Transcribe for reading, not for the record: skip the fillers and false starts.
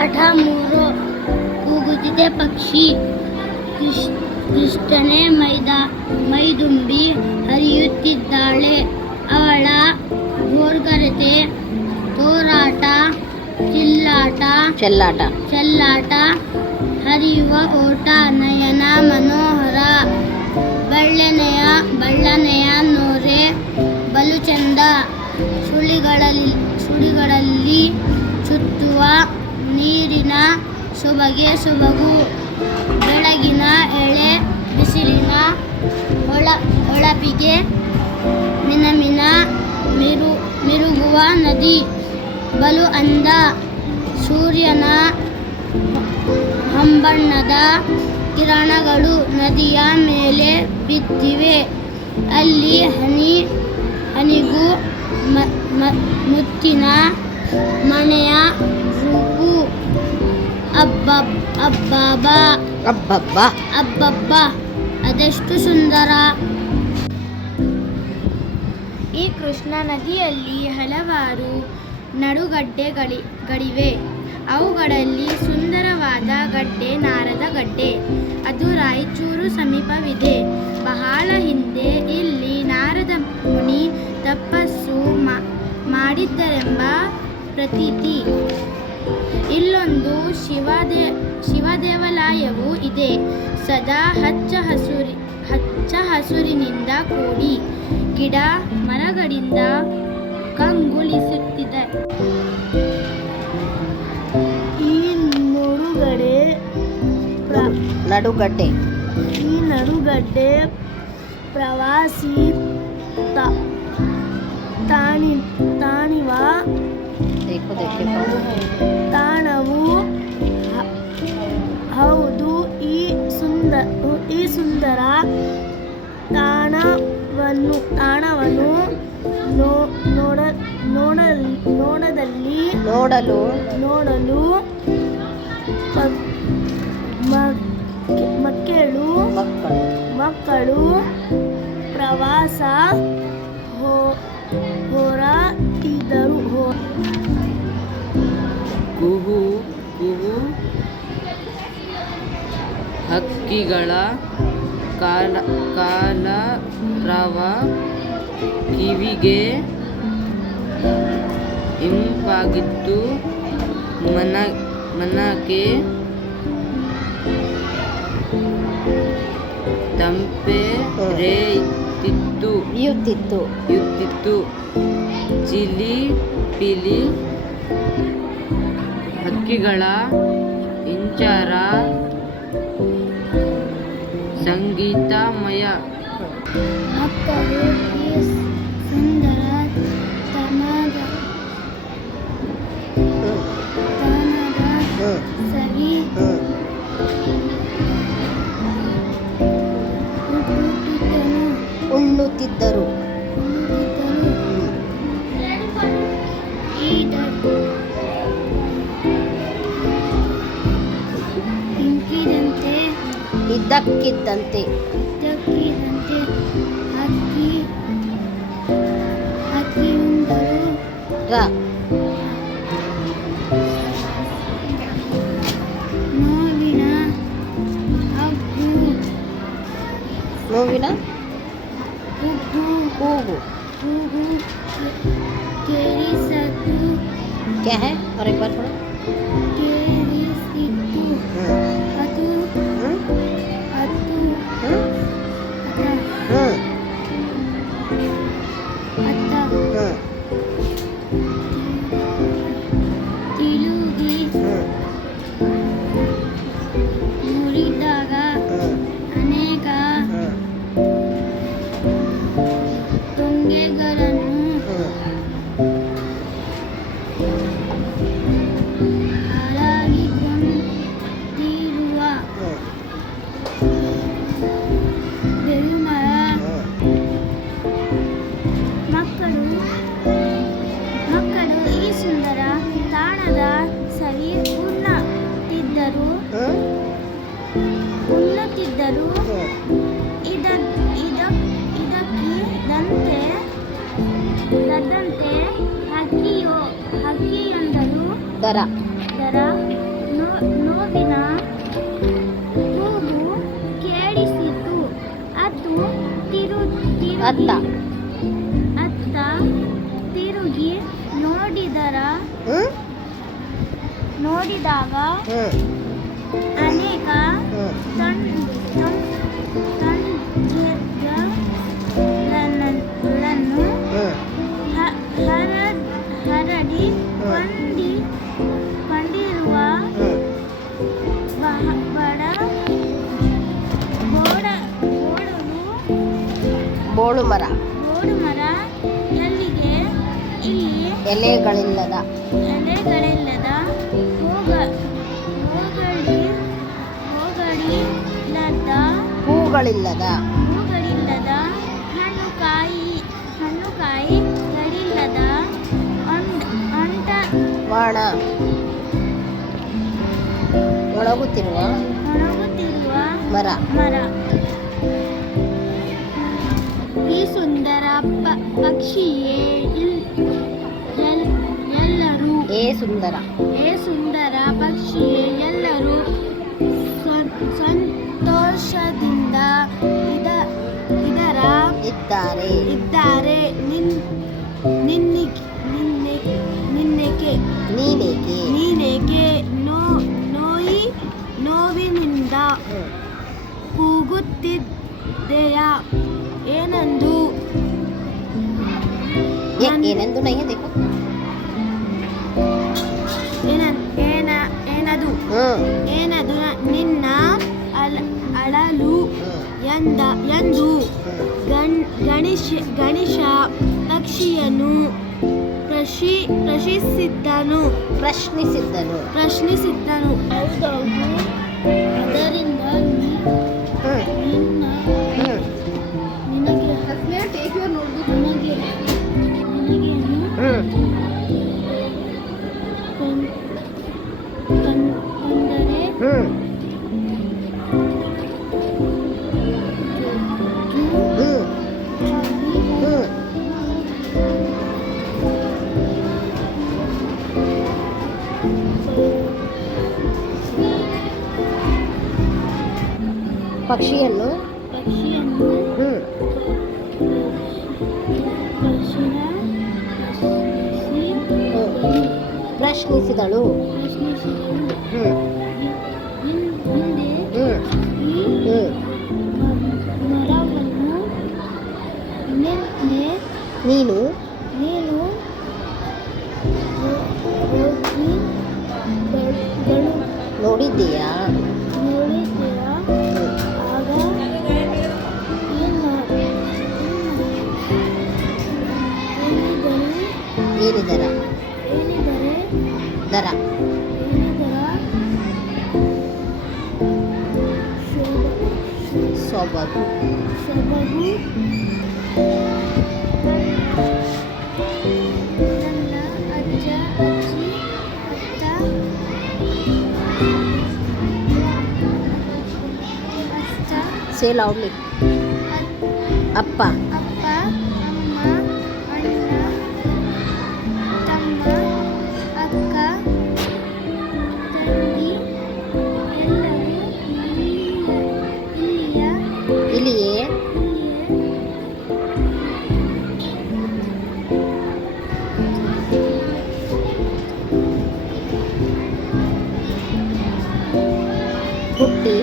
ಪಾಠ 3 ಕೂಗುತ್ತಿದೆ ಪಕ್ಷಿ. ಕೃಷ್ಣನೇ ಮೈದುಂಬಿ ಹರಿಯುತ್ತಿದ್ದಾಳೆ. ಅವಳ ಗೋರ್ಗರತೆ ತೋರಾಟ ಚೆಲ್ಲಾಟ ಹರಿಯುವ ಓಟ ನಯನ ಮನೋಹರ. ಬಳ್ಳನೆಯ ನೋರೆ ಬಲು ಚಂದ. ಸುಳಿಗಳಲ್ಲಿ ಚುತ್ತುವ ನೀರಿನ ಸೊಬಗು. ಬೆಳಗಿನ ಎಳೆ ಬಿಸಿಲಿನ ಹೊಳಪಿಗೆ ಮಿನಮಿನ ಮಿರುಗುವ ನದಿ ಬಲು ಅಂದ. ಸೂರ್ಯನ ಹೊಂಬಣ್ಣದ ಕಿರಣಗಳು ನದಿಯ ಮೇಲೆ ಬಿದ್ದಿವೆ. ಅಲ್ಲಿ ಹನಿಗೂ ಮುತ್ತಿನ ಮಣೆಯ ರೂಪು. ಅಬ್ಬಬ್ಬ ಅದೆಷ್ಟು ಸುಂದರ. ಈ ಕೃಷ್ಣಾ ನದಿಯಲ್ಲಿ ಹಲವಾರು ನಡುಗಡ್ಡೆಗಳಿವೆ. ಅವುಗಳಲ್ಲಿ ಸುಂದರವಾದ ಗಡ್ಡೆ ನಾರದ ಗಡ್ಡೆ. ಅದು ರಾಯಚೂರು ಸಮೀಪವಿದೆ. ಬಹಳ ಹಿಂದೆ ಇಲ್ಲಿ ನಾರದ ಮುನಿ ತಪಸ್ಸು ಮಾಡಿದ್ದರೆಂಬ ಪ್ರತೀತಿ. ಇಲ್ಲೊಂದು ಶಿವದೇವಾಲಯವೂ ಇದೆ. ಸದಾ ಹಚ್ಚ ಹಸುರಿನಿಂದ ಕೂಡಿ ಗಿಡ ಮರಗಳಿಂದ ಕಂಗೊಳಿಸುತ್ತಿದೆ. ಈ ನಡುಗಡ್ಡೆ ಪ್ರವಾಸಿ ತಾಣವೂ ಹೌದು. ಈ ಸುಂದರ ತಾಣವನ್ನು ನೋಡಲು ಮಕ್ಕಳು ಪ್ರವಾಸ ಹೊರಟಿದ್ದರು. ಕುಹು ಹಕ್ಕಿಗಳ ಕಾಲರವ ಕಿವಿಗೆ ಇಂಪಾಗಿತ್ತು. ಮನಕ್ಕೆ ತಂಪೆರೆಯುತ್ತಿತ್ತು. ಚಿಲಿ ಪಿಲಿ ಹಕ್ಕಿಗಳ ಇಂಚರ ಸಂಗೀತಮಯ. ಮಕ್ಕಳು ಈ ಸುಂದರ ತಾಣದ ಸವಿ ಉಣ್ಣುತ್ತಿದ್ದರು. ಇದ್ದಕ್ಕಿದ್ದಂತೆ ಹಕ್ಕಿಯೊಂದರು ನೋವಿನ ಕೂಗು ಕೇಳಿಸಿತು. क्या है और एक बार थोड़ा ಕೇಳಿಸಿತು. ಅದು ತಿಳುಗಿ ಮುರಿದಾಗ ಅನೇಕ ತೊಂಗೆಗಳನ್ನು ಹಾಳಾಗಿಕೊಂಡಿರುವ ಬೆರುಮರ ಮಕ್ಕಳು ಈ ಸುಂದರ ತಾಣದ ಸವಿ ಉಣ್ಣುತ್ತಿದ್ದರು. ಇದಕ್ಕಿದ್ದಂತೆ ಹಕ್ಕಿಯೊಂದರು ದರ ಹಾವಿನ ಕೂಗು ಕೇಳಿಸಿತು. ಅದು ಅತ್ತ ಅತ್ತ ತಿರುಗಿ ನೋಡಿದಾಗ ಅನೇಕ ತಂಜೆಗಳನ್ನು ಹರಡಿ ಕೊಂಡಿರುವ ಬಡ ಬೋಳು ಮರ ಎಲ್ಲಿಗೆ ಇಲ್ಲಿ ಎಲೆಗಳಿಲ್ಲದ ಹೂಗಳಿಲ್ಲದ ಹಣ್ಣುಕಾಯಿಗಳಿಲ್ಲದ ವಾಣ ಒಣಗುತ್ತಿರುವ ಮರ. ಈ ಸುಂದರ ಪಕ್ಷಿಯೇ ಎಲ್ಲರೂ ಸುಂದರ ಪಕ್ಷಿಯೇ ಎಲ್ಲರೂ ಸಂತೋಷದಿಂದ ಇದ್ದಾರೆ. ನೀನೇಕೆ ನೋವಿನಿಂದ ಕೂಗುತ್ತಿದ್ದೆಯಾ? ಏನೆಂದು नहीं देखो ಏನದು ನಿನ್ನ ಅಳಲು ಎಂದು ಗಣೇಶ ಪಕ್ಷಿಯನ್ನು ಪ್ರಶ್ನಿಸಿದ್ದನು. ಹೌದೌದು, ಅದರಿಂದ ಪಕ್ಷಿಯನ್ನು ಪ್ರಶ್ನಿಸಿದಳು. ನೀನು ನೋಡಿದ್ದೀಯಾ? ಆಗ ಏನಿದರ ದರ ಸೊಬಗು ನನ್ನ ಅಜ್ಜ ಅಜ್ಜಿ ಅತ್ತ ಸೇ ಲೌಡ್ಲಿ. ಅಪ್ಪ ಅಮ್ಮ ಅಣ್ಣ ತಮ್ಮ ಅಕ್ಕ ತಂಗಿ ಎಲ್ಲರೂ ಇಲ್ಲಿಯೇ ಹುಟ್ಟಿ